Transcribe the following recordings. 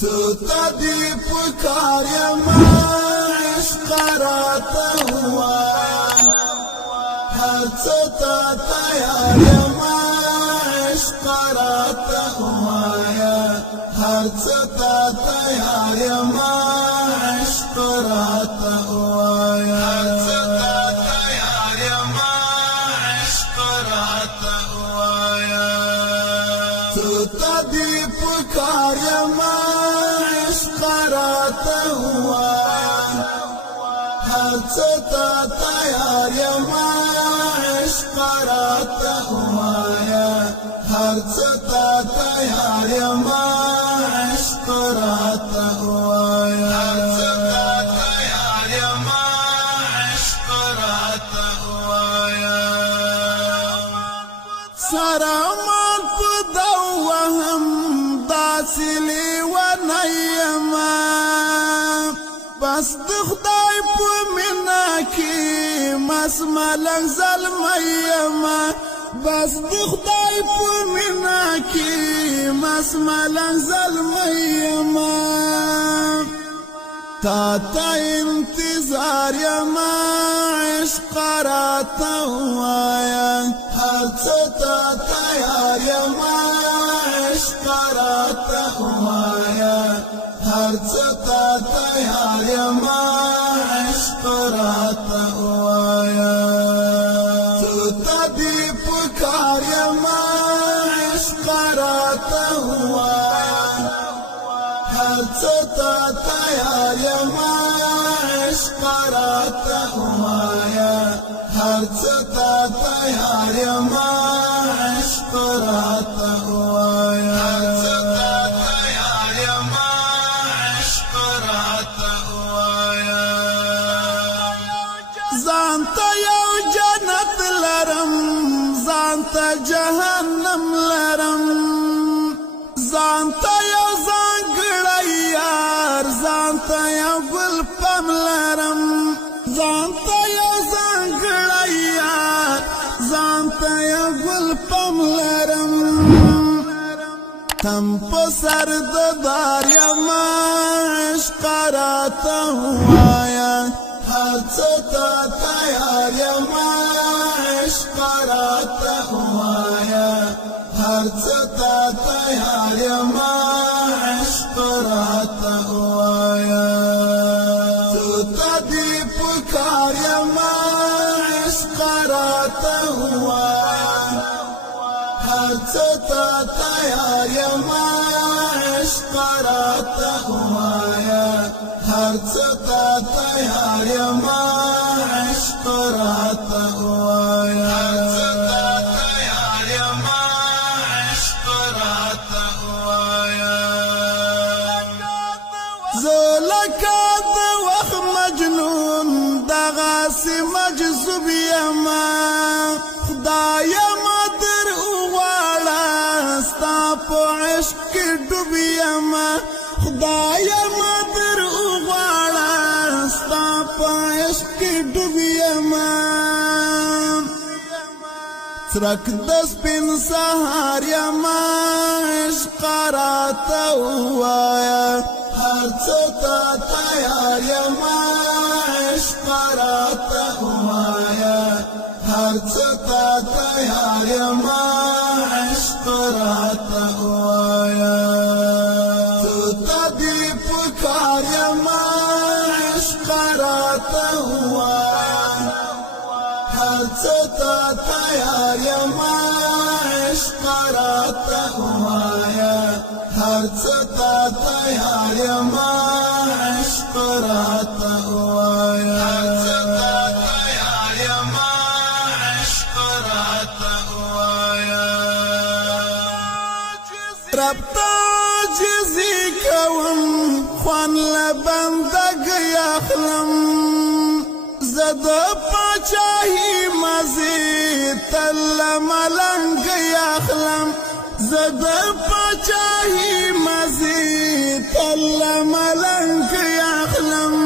تا دی پکار یما عشق راتا ہوا ہر تا تیار یما عشق راتا ہوا ہر تا تیار یما عشق راتا ہوا ہر تا تیار یما عشق راتا ہوا تا دی پکار یما راتا ہوا ہر تا تیار یما عشق راتا ہوا ہر تا تیار یما عشق راتا ہوا ہر تا تیار یما عشق راتا ہوا سارا مان پدا وهم داسلی بس خدای په مینا کې مسملنګ ظلمایما بس خدای په مینا کې مسملنګ ظلمایما تا انتظار یما عشق راتا ہوا ہر تا تیار یما عشق راتا ہوا ہر تا تیار یما عشق راتا ہوا تا دی پکار یما عشق راتا ہوا ہر تا تیار یما عشق راتا ہوا ہر تا تیار یما عشق راتا ہوا زانتا یو جنت لرم زانتا جهنم لرم زانتا یو زانګړی یار زانتا یو ګل پم لرم زانتا یو زانګړی یار زانتا یو ګل پم لرم تم په سر د دار یما عشق راتا ہوا ہر تا تیار یما عشق راتا ہوا ہر تا تیار یما عشق راتا ہوا تا دی پکار یما عشق راتا ہوا ہر تا تیار یما عشق راتا ہوا ہر تا تیار یما عشق راتا ہوا ہر تا تیار یما عشق راتا ہوا زولکا د وخت مجنون دغاسی مجذوب یما خدایا مدر اغواړه ستا په عشق کې ډوب یما خدایا مدر اغواړه ستا په عشق کې ډوب یما څرک د سپین سهار یما عشق راته ووایه هر تا تیار یما عشق راته ووایه هر تا تیار یما عشق راته ووایه تا دی پکار یما عشق راته ووایه ہر تا تیار یما عشق راته ووایه ہر تا تیار یما عشق راته ووایه ہر تا تیار یما عشق راته ووایه رب تعجزی کوم خوان لبندگی اخلم زد پاچاہی مزید تل ملنگی اخلم زد پاچاہی مزید تل ملنگی اخلم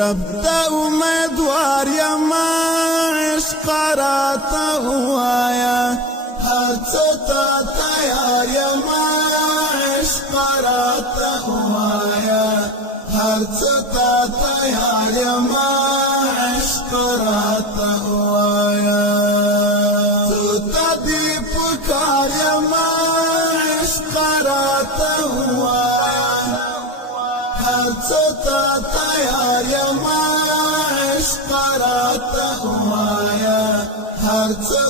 رب تا امیدوار یما عشق راتا ہوا ہر تا تیار یما عشق عشق راته وایا هر څه ته تیار یم عشق راته وایا څه ته دې پکار یم عشق راته وایا هر څه ته تیار یم عشق راته وایا هر څه